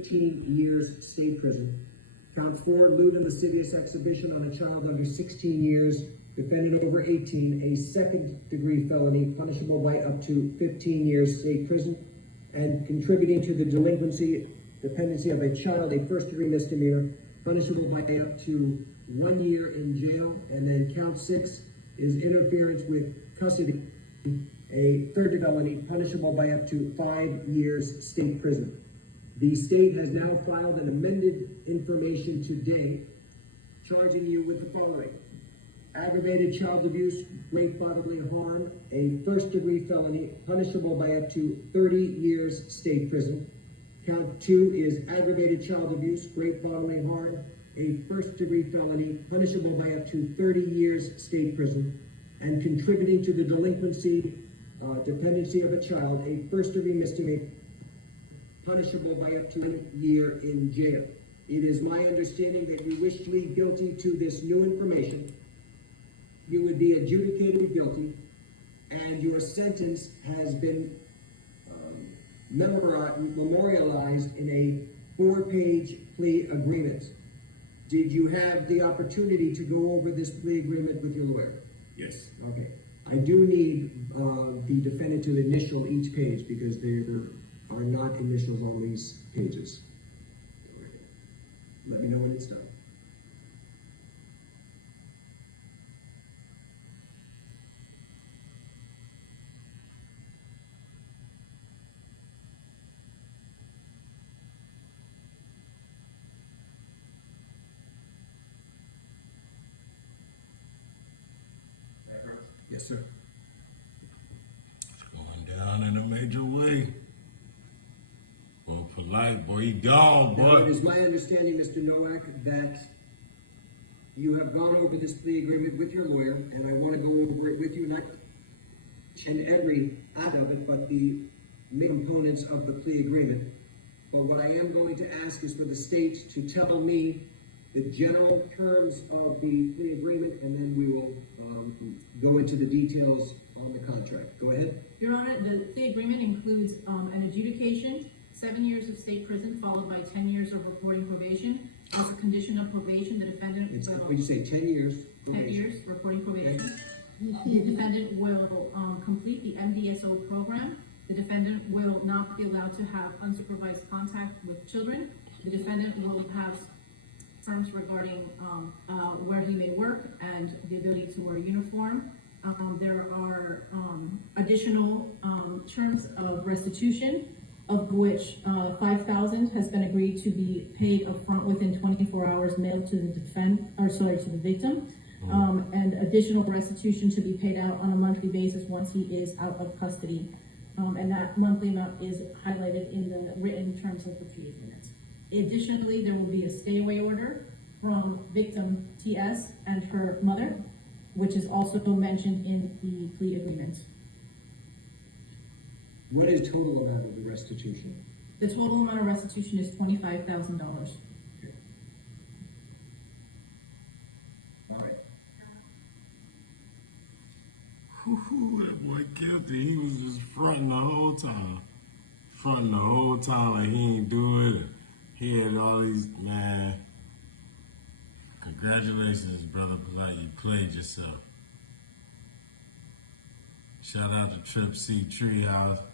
15 years state prison. Count 4, lewd and lascivious exhibition on a child under 16 years, defendant over 18, a second-degree felony punishable by up to 15 years state prison, and contributing to the dependency of a child, a first-degree misdemeanor, punishable by up to 1 year in jail. And then count 6 is interference with custody, a third felony punishable by up to 5 years state prison. The state has now filed an amended information today charging you with the following: aggravated child abuse, great bodily harm, a first-degree felony punishable by up to 30 years state prison. Count 2 is aggravated child abuse, great bodily harm, a first-degree felony punishable by up to 30 years state prison, and contributing to the dependency of a child, a first-degree misdemeanor punishable by up to 1 year in jail. It is my understanding that you wish to plead guilty to this new information. You would be adjudicated guilty, and your sentence has been memorialized in a 4-page plea agreement. Did you have the opportunity to go over this plea agreement with your lawyer? Yes. Okay. I do need the defendant to initial each page because there are not initials on these pages. Let me know when it's done. Yes, sir. It's going down in a major way. Boy, Polight, boy, he gone, boy. Now, it is my understanding, Mr. Nowak, that you have gone over this plea agreement with your lawyer, and I want to go over it with you, not and every out of it, but the main components of the plea agreement. But what I am going to ask is for the state to tell me the general terms of the plea agreement, and then we will go into the details on the contract. Go ahead. Your Honor, the plea agreement includes an adjudication, 7 years of state prison, followed by 10 years of reporting probation. As a condition of probation, the defendant will... Would you say 10 years? Probation. 10 years reporting probation. Okay. The defendant will complete the MDSO program. The defendant will not be allowed to have unsupervised contact with children. The defendant will have terms regarding where he may work and the ability to wear a uniform. There are additional terms of restitution, of which $5,000 has been agreed to be paid upfront within 24 hours mailed to the to the victim, and additional restitution to be paid out on a monthly basis once he is out of custody. And that monthly amount is highlighted in the written terms of the plea agreement. Additionally, there will be a stay-away order from victim TS and her mother, which is also mentioned in the plea agreement. What is total amount of the restitution? The total amount of restitution is $25,000. Okay. All right. That boy guilty. He was just fronting the whole time. Fronting the whole time like he ain't do it. He had all these, man. Congratulations, brother Polight. You played yourself. Shout out to Trip C Treehouse.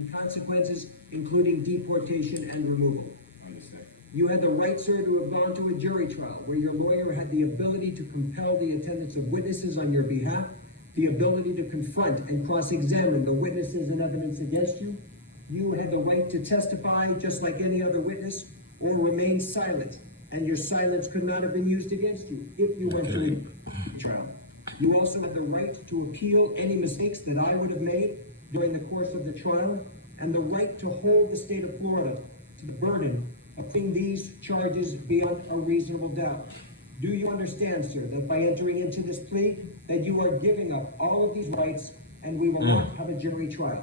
and consequences, including deportation and removal. Understand. You had the right, sir, to have gone to a jury trial where your lawyer had the ability to compel the attendance of witnesses on your behalf, the ability to confront and cross-examine the witnesses and evidence against you. You had the right to testify just like any other witness or remain silent, and your silence could not have been used against you if you went to a trial. You also had the right to appeal any mistakes that I would have made during the course of the trial, and the right to hold the state of Florida to the burden of putting these charges beyond a reasonable doubt. Do you understand, sir, that by entering into this plea, that you are giving up all of these rights and we will not have a jury trial?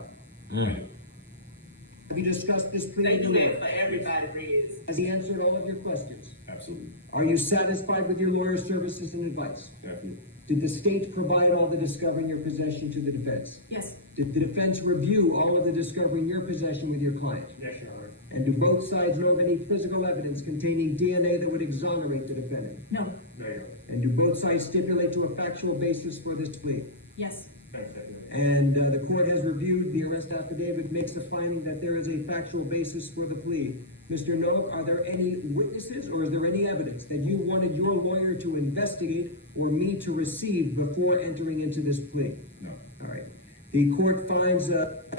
Have you discussed this plea? They do that for everybody, Riz. Has he answered all of your questions? Absolutely. Are you satisfied with your lawyer's services and advice? Definitely. Did the state provide all the discovery in your possession to the defense? Yes, Did the defense review all of the discovery in your possession with your client? Yes, Your Honor. And do both sides know of any physical evidence containing DNA that would exonerate the defendant? no, No, Your Honor. And do both sides stipulate to a factual basis for this plea? yes, Thanks, Your Honor. And the court has reviewed the arrest affidavit, makes the finding that there is a factual basis for the plea. Mr. Noak, are there any witnesses or is there any evidence that you wanted your lawyer to investigate or me to receive before entering into this plea? No. All right. The court finds that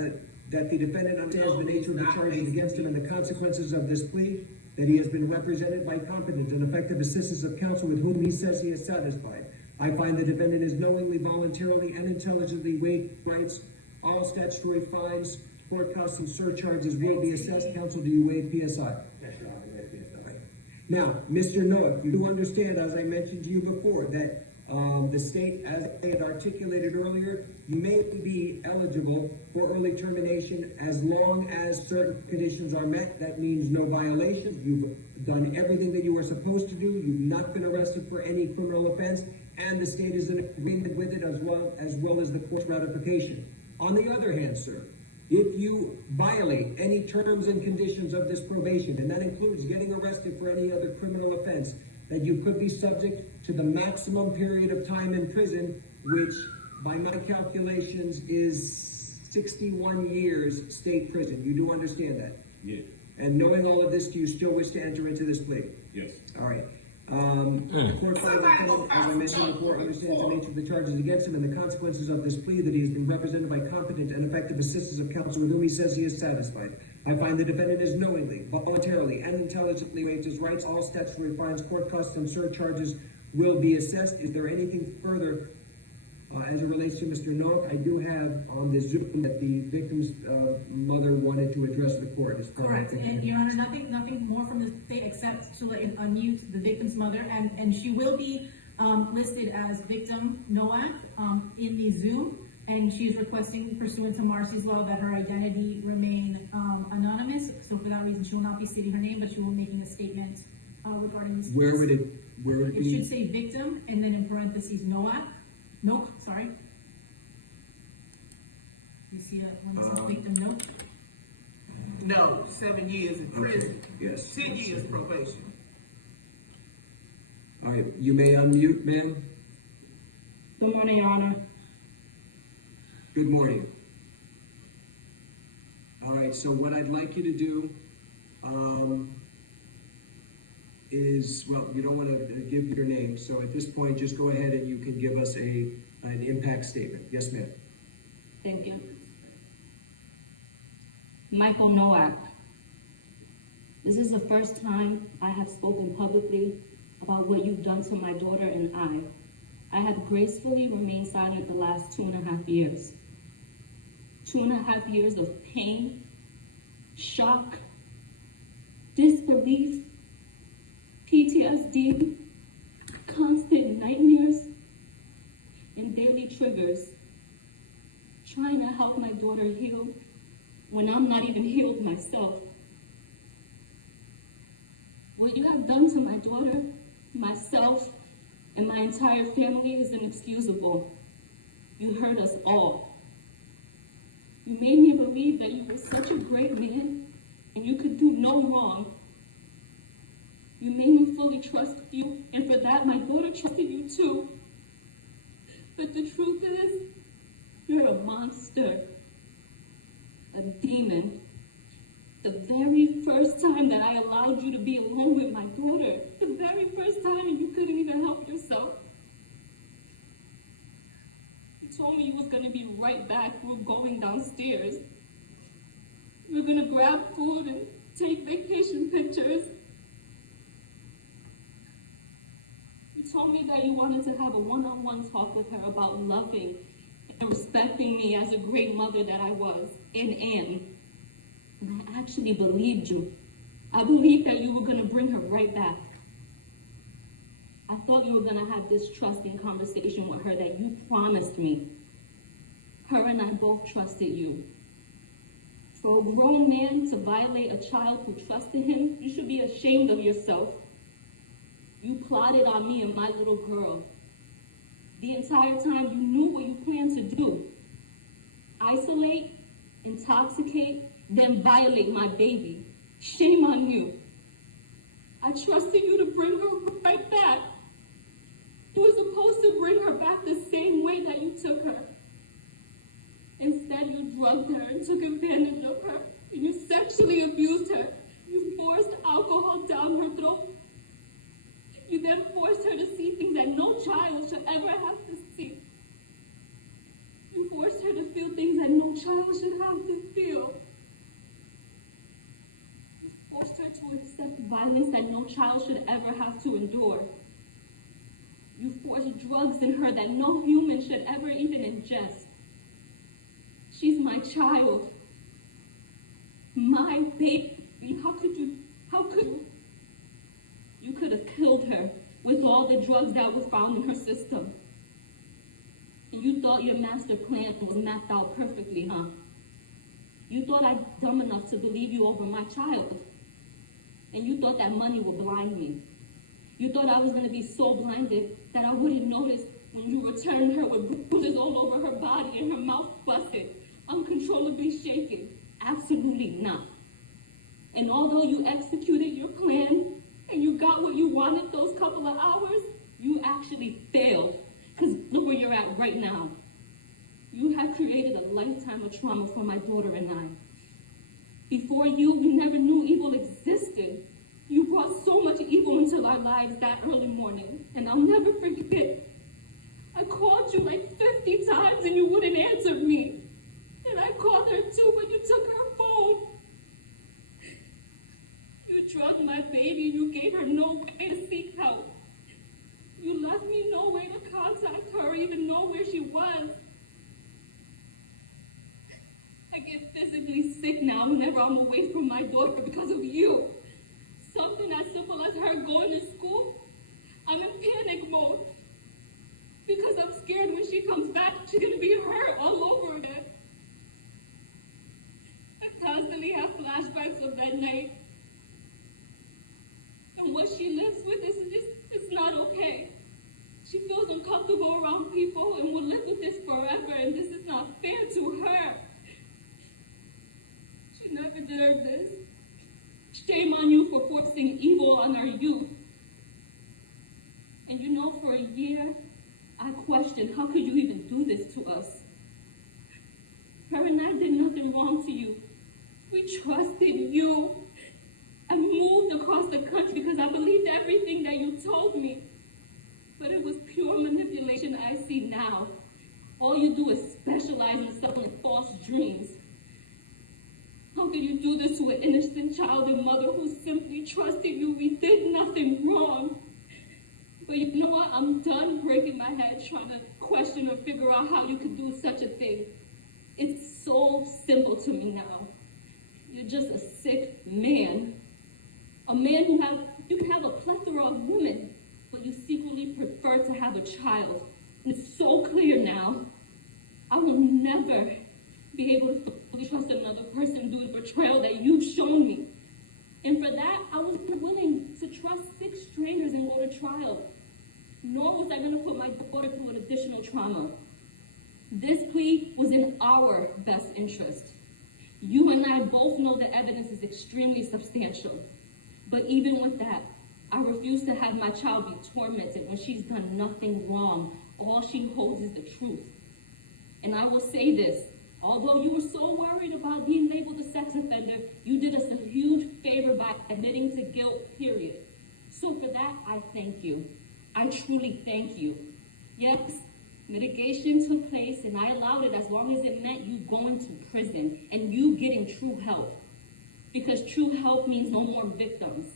the defendant understands the nature of the charges against him and the consequences of this plea, that he has been represented by competent and effective assistance of counsel with whom he says he is satisfied. I find the defendant is knowingly, voluntarily, and intelligently waived rights. All statutory fines, court costs, and surcharges will be assessed. Counsel, do you waive PSI? Yes, Your Honor. Yes, Your Honor. Now, Mr. Noak, you do understand, as I mentioned to you before, that the state, as I had articulated earlier, you may be eligible for early termination as long as certain conditions are met. That means no violations. You've done everything that you were supposed to do. You've not been arrested for any criminal offense, and the state is in agreement with it as well as the court's ratification. On the other hand, sir, if you violate any terms and conditions of this probation, and that includes getting arrested for any other criminal offense, that you could be subject to the maximum period of time in prison, which by my calculations is 61 years state prison. You do understand that? Yeah. And knowing all of this, do you still wish to enter into this plea? Yes. All right. The court finds the defendant, as I mentioned before, understands the nature of the charges against him and the consequences of this plea, that he has been represented by competent and effective assistance of counsel with whom he says he is satisfied. I find the defendant is knowingly, voluntarily, and intelligently waived his rights. All statutory fines, court costs, and surcharges will be assessed. Is there anything further as it relates to Mr. Noak? I do have on the Zoom that the victim's mother wanted to address the court as part correct. of And, Your Honor, nothing more from the state except to unmute the victim's mother, and she will be listed as victim Noak in the Zoom, and she's requesting, pursuant to Marcy's law, that her identity remain anonymous. So for that reason, she will not be stating her name, but she will be making a statement regarding this. Where would it It be? should say victim, and then in parentheses, Noak, sorry. You see that one that says victim Noak? No, 7 years in prison. Yes. 10 years probation. All right, you may unmute, ma'am. Good morning, Your Honor. Good morning. All right, so what I'd like you to do is, well, you don't want to give your name, so at this point, just go ahead and you can give us an impact statement. Yes, ma'am. Thank you. Michael Nowak. This is the first time I have spoken publicly about what you've done to my daughter and I have gracefully remained silent the last 2.5 years. 2.5 years of pain, shock, disbelief, PTSD, constant nightmares, and daily triggers. Trying to help my daughter heal when I'm not even healed myself. What you have done to my daughter, myself, and my entire family is inexcusable. You hurt us all. You made me believe that you were such a great man and you could do no wrong. You made me fully trust you, and for that, my daughter trusted you too. But the truth is, you're a monster. A demon. The very first time that I allowed you to be alone with my daughter, the very first time, and you couldn't even help yourself. You told me you was gonna be right back. We were going downstairs. We were gonna grab food and take vacation pictures. You told me that you wanted to have a one-on-one talk with her about loving and respecting me as a great mother that I was and am. And I actually believed you. I believed that you were gonna bring her right back. I thought you were gonna have this trusting conversation with her that you promised me. Her and I both trusted you. For a grown man to violate a child who trusted him, you should be ashamed of yourself. You plotted on me and my little girl. The entire time you knew what you planned to do. Isolate, intoxicate, then violate my baby. Shame on you. I trusted you to bring her right back. You were supposed to bring her back the same way that you took her. Instead, you drugged her and took advantage of her. And you sexually abused her. You forced alcohol down her throat. You then forced her to see things that no child should ever have to see. You forced her to feel things that no child should have to feel. You forced her to accept violence that no child should ever have to endure. You forced drugs in her that no human should ever even ingest. She's my child. My baby. How could you? You could have killed her with all the drugs that were found in her system. And you thought your master plan was mapped out perfectly, huh? You thought I'm dumb enough to believe you over my child. And you thought that money would blind me. You thought I was going to be so blinded that I wouldn't notice when you returned her with bruises all over her body and her mouth busted, uncontrollably shaking. Absolutely not. And although you executed your plan and you got what you wanted those couple of hours, you actually failed. Because look where you're at right now. You have created a lifetime of trauma for my daughter and I. Before you, we never knew evil existed. You brought so much evil into our lives that early morning, and I'll never forget. I called you like 50 times and you wouldn't answer me. And I called her too, but you took her phone. You drugged my baby, you gave her no way to seek help. You left me no way to contact her, even know where she was. I get physically sick now whenever I'm away from my daughter because of you. Something as simple as her going to school, I'm in panic mode. Because I'm scared when she comes back, she's gonna be hurt all over again. I constantly have flashbacks of that night. And what she lives with is just, it's not okay. She feels uncomfortable around people and will live with this forever, and this is not fair to her. She never deserved this. Shame on you for forcing evil on our youth. And you know, for a year, I questioned, how could you even do this to us? Her and I did nothing wrong to you. We trusted you. I moved across the country because I believed everything that you told me. But it was pure manipulation I see now. All you do is specialize in selling false dreams. How could you do this to an innocent child and mother who simply trusted you? We did nothing wrong. But you know what? I'm done breaking my head trying to question or figure out how you could do such a thing. It's so simple to me now. You're just a sick man. A man you can have a plethora of women, but you secretly prefer to have a child. And it's so clear now. I will never be able to fully trust another person due to the betrayal that you've shown me. And for that, I was willing to trust 6 strangers and go to trial. Nor was I going to put my daughter through an additional trauma. This plea was in our best interest. You and I both know the evidence is extremely substantial. But even with that, I refuse to have my child be tormented when she's done nothing wrong. All she holds is the truth. And I will say this, although you were so worried about being labeled admitting to guilt, period. So for that, I thank you. I truly thank you. Yes, mitigation took place, and I allowed it as long as it meant you going to prison and you getting true help. Because true help means no more victims.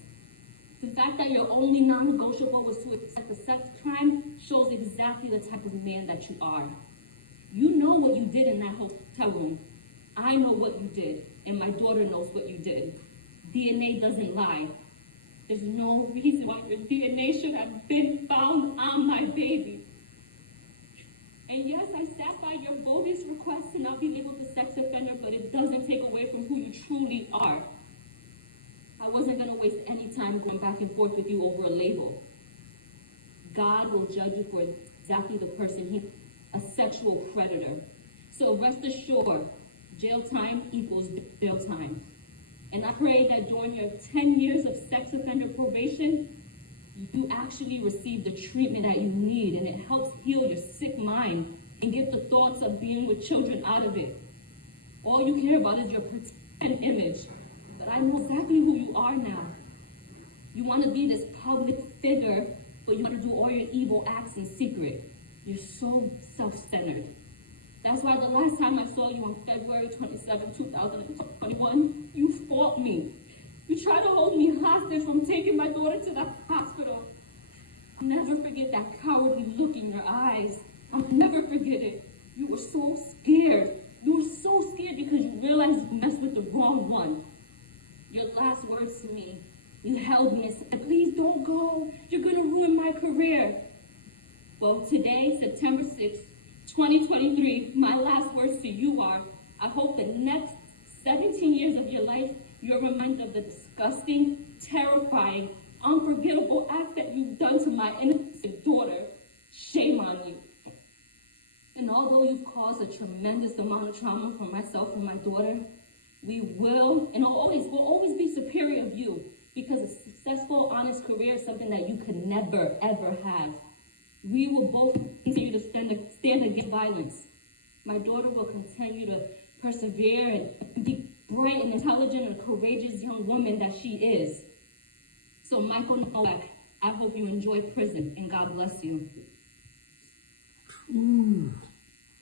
The fact that your only non-negotiable was to accept a sex crime shows exactly the type of man that you are. You know what you did in that hotel room. I know what you did, and my daughter knows what you did. DNA doesn't lie. There's no reason why your DNA should have been found on my baby. And yes, I sat by your bogus request to not be labeled a sex offender, but it doesn't take away from who you truly are. I wasn't going to waste any time going back and forth with you over a label. God will judge you for exactly the person he is, a sexual predator. So rest assured, jail time equals jail time. And I pray that during your 10 years of sex offender probation, you actually receive the treatment that you need, and it helps heal your sick mind and get the thoughts of being with children out of it. All you care about is your pretend image. But I know exactly who you are now. You want to be this public figure, but you want to do all your evil acts in secret. You're so self-centered. That's why the last time I saw you on February 27, 2021, you fought me. You tried to hold me hostage from taking my daughter to the hospital. I'll never forget that cowardly look in your eyes. I'll never forget it. You were so scared. You were so scared because you realized you messed with the wrong one. Your last words to me, you held me and said, please don't go. You're going to ruin my career. Well, today, September 6th, 2023, my last words to you are, I hope the next 17 years of your life, you're reminded of the disgusting, terrifying, unforgettable act that you've done to my innocent daughter. Shame on you. And although you've caused a tremendous amount of trauma for myself and my daughter, we will and will always be superior of you, because a successful, honest career is something that you could never, ever have. We will both continue to stand against violence. My daughter will continue to persevere and be bright and intelligent and courageous young woman that she is. So Michael Nowak, I hope you enjoy prison, and God bless you.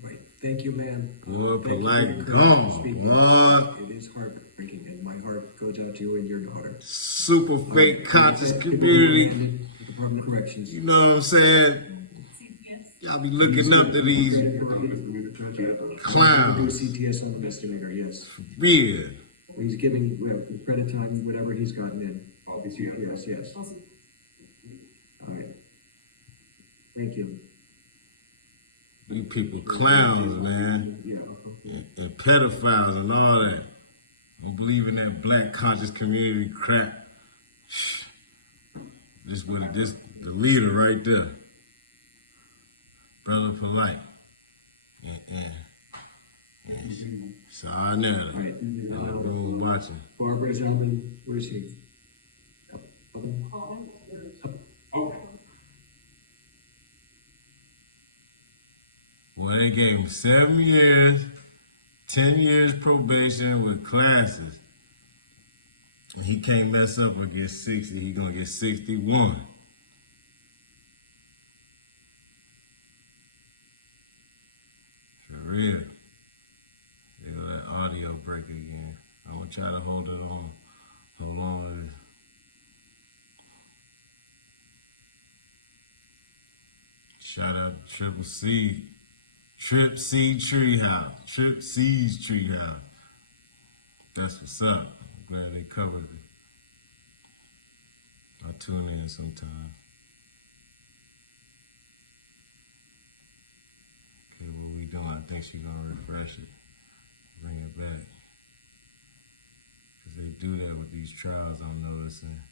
Right. Thank you, ma'am. Boy, Thank you for Polight your gone, speaking. boy. It is heartbreaking, and my heart goes out to you and your daughter. Super fake conscious community. Department of Corrections. You know what I'm saying? Y'all be looking up to these Do a clowns. CTS on the misdemeanor, yes. Real. He's giving credit time, whatever he's gotten in. Yes, yes. All right. Thank you. You people clowns, man. And pedophiles and all that. Don't believe in that black conscious community crap. This the leader right there. Brother Polight. So I know that. All right. Everyone watching. Barbara's Alvin, where's he? Okay. Well, they gave him 7 years, 10 years probation with classes. And he can't mess up or get 60. He gonna get 61. For real. Feel that audio break again. I'm gonna try to hold it on. Hold on to this. Shout out to Triple C. Trip C Treehouse. Trip C's Treehouse. That's what's up. I'm glad they covered it. I tune in sometimes. Okay, what we doing? I think she's gonna refresh it. Bring it back. Because they do that with these trials, I'm noticing.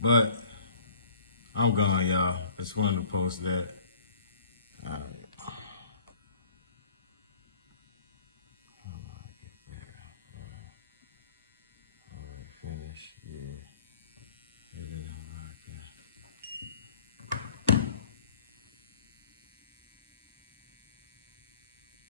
But I'm gone, y'all. I just wanted to post that.